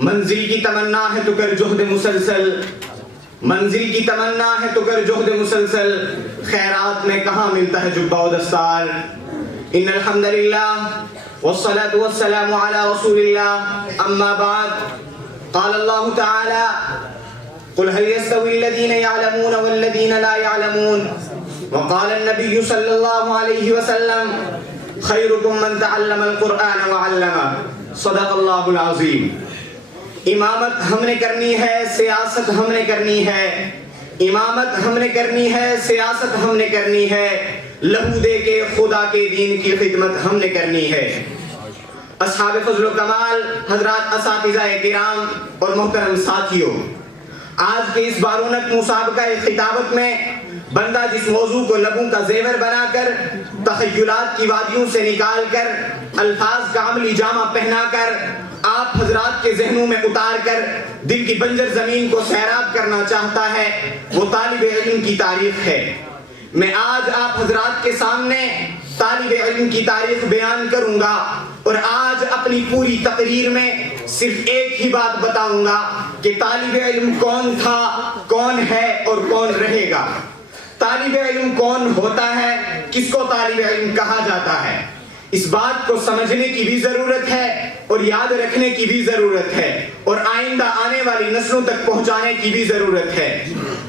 منزل کی تمنا ہے تو کر جہد مسلسل، منزل کی تمنا ہے تو کر جہد مسلسل، خیرات میں کہاں ملتا ہے جبہ و دستار۔ ان الحمدللہ والصلاة والسلام علی رسول اللہ، اما بعد، قال اللہ تعالی قل هل يستوي الذين يعلمون والذين لا يعلمون، وقال النبي صلی اللہ علیہ وسلم خیرکم من تعلم القرآن وعلمه، صدق اللہ العظیم۔ امامت ہم نے کرنی ہے، سیاست ہم نے کرنی ہے، امامت ہم نے کرنی ہے، سیاست ہم نے کرنی ہے، لہو دے کے خدا کے دین کی خدمت ہم نے کرنی ہے۔ اصحاب فضل و کمال، حضرات اساتذہ کرام اور محترم ساتھیوں، آج کے اس بارونق مسابقہ خطابت میں بندہ جس موضوع کو لبوں کا زیور بنا کر، تخیلات کی وادیوں سے نکال کر، الفاظ کا عملی جامہ پہنا کر، آپ حضرات کے ذہنوں میں اتار کر دل کی بنجر زمین کو سیراب کرنا چاہتا ہے، وہ طالب علم کی تاریخ ہے۔ میں آج آپ حضرات کے سامنے طالب علم کی تاریخ بیان کروں گا، اور آج اپنی پوری تقریر میں صرف ایک ہی بات بتاؤں گا کہ طالب علم کون تھا، کون ہے اور کون رہے گا۔ طالب علم کون ہوتا ہے، کس کو طالب علم کہا جاتا ہے، اس بات کو سمجھنے کی بھی ضرورت ہے اور یاد رکھنے کی بھی ضرورت ہے، اور آئندہ آنے والی نسلوں تک پہنچانے کی بھی ضرورت ہے۔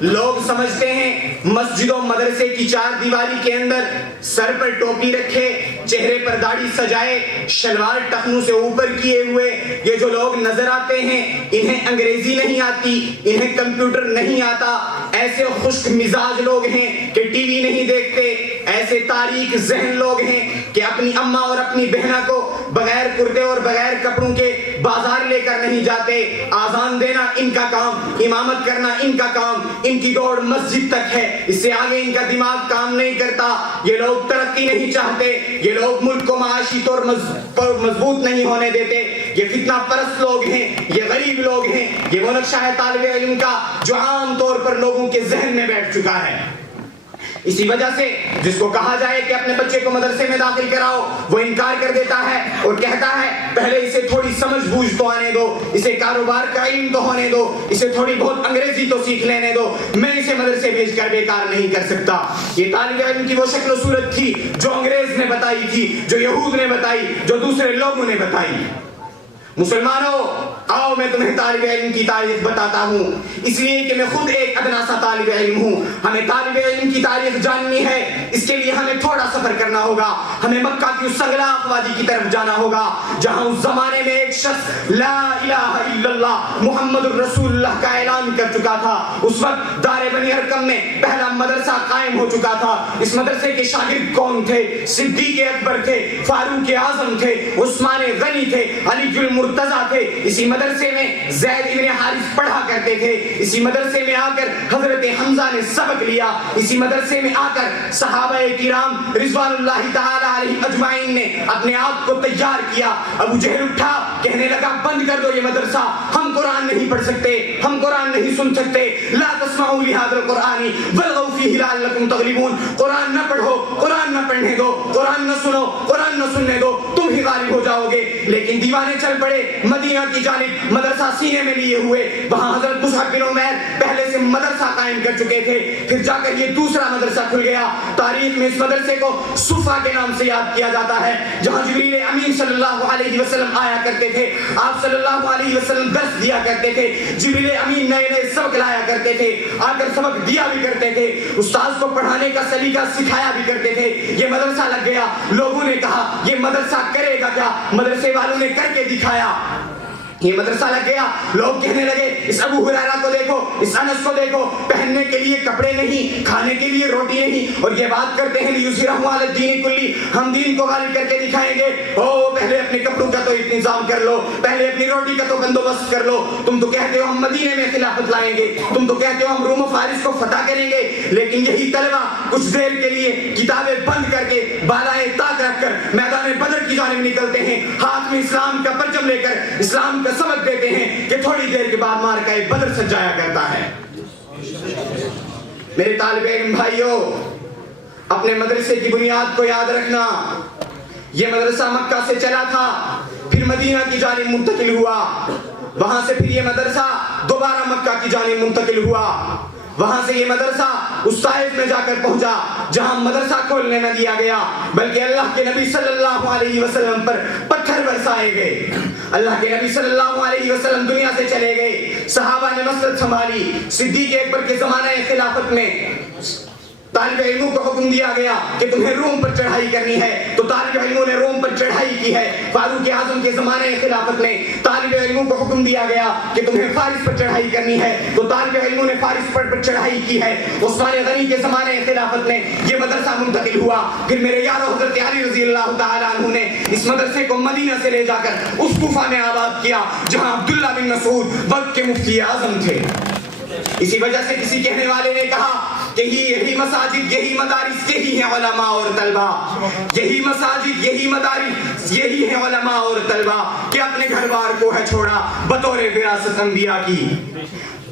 لوگ سمجھتے ہیں مسجد و مدرسے کی چار دیواری کے اندر سر پر ٹوپی رکھے، چہرے پر داڑھی سجائے، شلوار ٹخنوں سے اوپر کیے ہوئے یہ جو لوگ نظر آتے ہیں، انہیں انگریزی نہیں آتی، انہیں کمپیوٹر نہیں آتا، ایسے خشک مزاج لوگ ہیں کہ ٹی وی نہیں دیکھتے، ایسے تاریک ذہن لوگ ہیں کہ اپنی اماں اور اپنی بہنہ کو بغیر کرتے اور بغیر کپڑوں کے بازار لے کر نہیں جاتے۔ آذان دینا ان کا کام، امامت کرنا ان کا کام، ان کی دوڑ مسجد تک ہے، اس سے آگے ان کا دماغ کام نہیں کرتا۔ یہ لوگ ترقی نہیں چاہتے، یہ لوگ ملک کو معاشی طور پر مضبوط نہیں ہونے دیتے، یہ فتنہ پرست لوگ ہیں، یہ غریب لوگ ہیں، یہ وہ نقشہ ہے طالب علم کا جو عام طور پر لوگوں کے ذہن میں بیٹھ چکا ہے۔ اسی وجہ سے جس کو کہا جائے کہ اپنے بچے کو مدرسے میں داخل کراؤ، وہ انکار کر دیتا ہے اور کہتا ہے پہلے اسے تھوڑی سمجھ بوجھ تو آنے دو، اسے کاروبار کا علم تو ہونے دو، اسے تھوڑی بہت انگریزی تو سیکھ لینے دو، میں اسے مدرسے بھیج کر بیکار نہیں کر سکتا۔ یہ طالب علم کی وہ شکل و صورت تھی جو انگریز نے بتائی تھی، جو یہود نے بتائی، جو دوسرے لوگوں نے بتائی۔ مسلمانوں، آؤ میں تمہیں طالب علم کی تاریخ بتاتا ہوں، اس لیے کہ میں خود ایک ادنا سا طالب علم ہوں۔ ہمیں طالب علم کی تاریخ جاننی ہے، اس کے لیے ہمیں تھوڑا سفر کرنا ہوگا، ہمیں مکہ کی اس سنگلاخ وادی کی طرف جانا ہوگا جہاں اس زمانے میں ایک شخص لا الہ الا اللہ محمد الرسول اللہ کا اعلان کر چکا تھا۔ اس وقت دار بنی ارقم میں پہلا مدرسہ قائم ہو چکا تھا۔ اس مدرسے کے شاگرد کون تھے؟ صدیق اکبر تھے، فاروق اعظم تھے، عثمان غنی تھے، علی المرتضیٰ تھے۔ اسی مدرسے میں زید ابن حارث پڑھا کرتے تھے، اسی مدرسے میں آ کر حضرت حمزہ نے سبق لیا، اسی مدرسے میں آ کر صحابہ کرام رضوان اللہ تعالی علیہ اجمعین نے اپنے آپ کو تیار کیا۔ ابو جہل اٹھا، کہنے لگا بند کر دو یہ مدرسہ، ہم قرآن نہیں پڑھ سکتے، ہم قرآن نہیں سن سکتے، لا تسمعوا لهذا القرآن والغوا فيه لعلكم تغلبون، قرآن نہ پڑھو، قرآن نہ پڑھنے دو، قرآن نہ سنو، قرآن نہ سننے دو، تم ہی غالب ہو جاؤ گے۔ لیکن دیوانے چل پڑے مدینہ کی جانب، مدرسہ سینے میں لیے ہوئے۔ وہاں حضرت مصعب بن عمیر پہلے سے مدرسہ قائم کر چکے تھے، پھر جا کر یہ دوسرا مدرسہ کھل گیا۔ تاریخ میں اس مدرسے کو صفا کے نام سے یاد کیا جاتا ہے، جہاں جبریل امین صلی اللہ علیہ وسلم آیا کرتے تھے، آپ صلی اللہ علیہ وسلم درس دیا کرتے تھے، جبریل امین نئے نئے سبق لایا کرتے تھے، آ کر سبق دیا بھی کرتے تھے، استاذ کو پڑھانے کا سلیقہ سکھایا بھی کرتے تھے۔ یہ مدرسہ لگ گیا، لوگوں نے کہا یہ مدرسہ کرے گا کیا؟ مدرسے والوں نے کر کے دکھایا۔ یہ مدرسہ لگ گیا، لوگ کہنے لگے اس ابو ہریرہ کو دیکھو، اس انس کو دیکھو، پہننے کے لیے کپڑے نہیں، کھانے کے لیے روٹی نہیں، اور یہ بات کرتے ہیں لیظہرہ علی الدین کلی، ہم دین کو غالب کر کے دکھائیں گے۔ پہلے اپنے کپڑوں کا تو انتظام کر لو، پہلے اپنی روٹی کا تو بندوبست کر لو، تم تو کہتے ہو ہم مدینے میں خلافت لائیں گے، تم تو کہتے ہو ہم روم و فارس کو فتح کریں گے، لیکن یہی طلبہ کچھ دیر کے لیے کتابیں بند کر کے بالائے طاق رکھ کر میدان بدر کی جانب نکلتے ہیں، ہاتھ میں اسلام کا پرچم لے کر اسلام کا سبق دیتے ہیں کہ تھوڑی دیر کے بعد معرکہ بدر سجایا کرتا ہے۔ میرے طالب علم بھائیوں، اپنے مدرسے کی بنیاد کو یاد رکھنا۔ یہ مدرسہ مکہ سے چلا تھا، پھر مدینہ کی جانب منتقل ہوا، وہاں سے پھر یہ مدرسہ دوبارہ مکہ کی جانب منتقل ہوا. وہاں سے یہ مدرسہ اس طائف میں جا کر پہنچا جہاں مدرسہ کھولنے نہ دیا گیا بلکہ اللہ کے نبی صلی اللہ علیہ وسلم پر پتھر برسائے گئے. اللہ کے نبی صلی اللہ علیہ وسلم دنیا سے چلے گئے. صحابہ نے مسجد سنبھالی. صدیق اکبر کے زمانہ خلافت میں طالب علموں کو حکم دیا گیا کہ تمہیں روم پر چڑھائی کرنی ہے تو طالب علموں نے روم پر چڑھائی کی ہے. فاروق اعظم کے زمانے خلافت میں طالب علموں کو حکم دیا گیا کہ تمہیں فارس پر چڑھائی کرنی ہے تو طالب علموں نے فارس پر چڑھائی کی ہے. عثمان غنی کے زمانے خلافت میں یہ مدرسہ منتقل ہوا. پھر میرے یارو حضرت علی رضی اللہ تعالیٰ عنہ نے اس مدرسے کو مدینہ سے لے جا کر اس کوفہ میں آباد کیا جہاں عبداللہ بن مسعود وقت کے مفتی اعظم تھے. اسی وجہ سے کسی کہنے والے نے کہا کہ یہی مساجد یہی مدارس یہی ہیں علماء اور طلبہ. یہی مساجد یہی مدارس یہی ہیں علماء اور طلبہ کہ اپنے گھر بار کو ہے چھوڑا بطور وراثت انبیاء کی.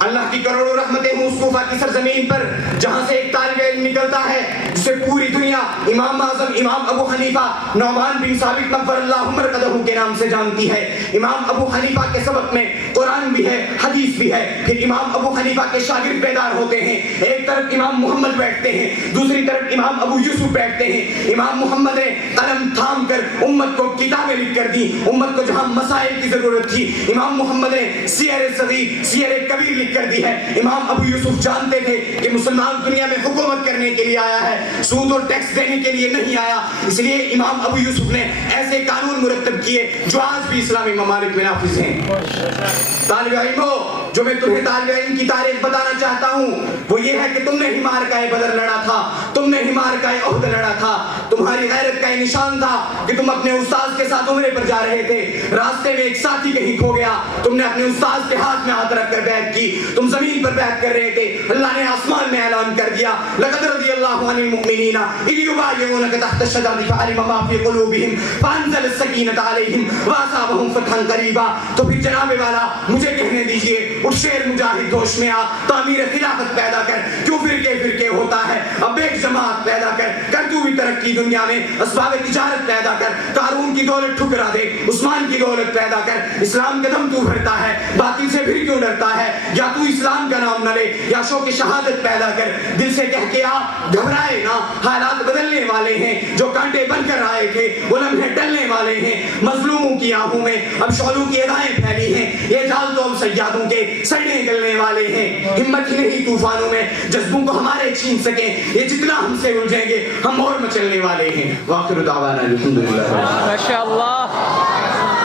اللہ کی کروڑوں رحمتیں ہوں اس کوفہ کی سرزمین پر جہاں سے ایک طالب علم نکلتا ہے جسے پوری دنیا امام اعظم امام ابو حنیفہ نعمان بن ثابت نور اللہ مرقدہ کے نام سے جانتی ہے. امام ابو حنیفہ کے سبق میں قرآن بھی ہے حدیث بھی ہے. پھر امام ابو حنیفہ کے شاگرد بیدار ہوتے ہیں. ایک طرف امام محمد بیٹھتے ہیں دوسری طرف امام ابو یوسف بیٹھتے ہیں. امام محمد نے قلم تھام کر امت کو کتابیں لکھ کر دی. امت کو جہاں مسائل کی ضرورت تھی امام محمد نے سیر صغیر سیر کبیر لکھ کر دی ہے. امام ابو یوسف جانتے تھے کہ مسلمان دنیا میں حکومت کرنے کے لیے آیا ہے سود اور ٹیکس دینے کے لیے نہیں آیا. اس لیے امام ابو یوسف نے ایسے قانون مرتب کیے جو آج بھی اسلامی ممالک میں نافذ ہیں. طالب علموں جو میں تمہیں طالب علم کی تاریخ بتانا چاہتا ہوں وہ یہ ہے کہ تم نے ہی مارکہ بدر لڑا تھا. تم نے ہی مارکہ احد لڑا تھا. تمہاری غیرت کا یہ نشان تھا کہ تم اپنے استاذ کے ساتھ عمرے پر جا رہے تھے. راستے میں ایک ساتھی کہیں کھو گیا. تم نے اپنے استاذ کے ہاتھ میں ہاتھ رکھ کر بیعت کی. تم زمین پر بیعت کر رہے تھے. اللہ نے آسمان میں اعلان کر دیا لقد رضی اللہ عن المؤمنین اذ یبایعونک تحت الشجرۃ فعلم ما فی قلوبہم فانزل السکینۃ علیہم واصابہم فتحا قریبا. تو پھر جناب والا مجھے کہنے دیجئے اٹھ شیر مجاہد ہوش میں آ تعمیر خلافت پیدا کر. کیوں فرقے ہوتا ہے اب ایک جماعت پیدا کر تو بھی ترقی دنیا میں اسباب تجارت پیدا کر. قارون کی دولت ٹھکرا دے عثمان کی دولت پیدا کر. اسلام کے دم تو بھرتا ہے باطل سے پھر کیوں ڈرتا ہے. یا تو اسلام کا نام نہ لے یا شوق شہادت پیدا کر. دل سے کہہ کے آ گھبرائے نہ حالات بدلنے والے ہیں. جو کانٹے بن کر آئے تھے وہ لمحے ٹلنے والے ہیں. مظلوموں کی آنکھوں میں اب شعلوں کی ادائیں پھیلی ہیں. یہ جال تو اب سیادوں کے سڑے گلنے والے ہیں. ہمت ہی نہیں طوفانوں میں جذبوں کو ہمارے چھین سکیں. یہ جتنا ہم سے الجھیں گے ہم اور مچلنے والے ہیں. وآخر دعوانا الحمدللہ. ماشاءاللہ.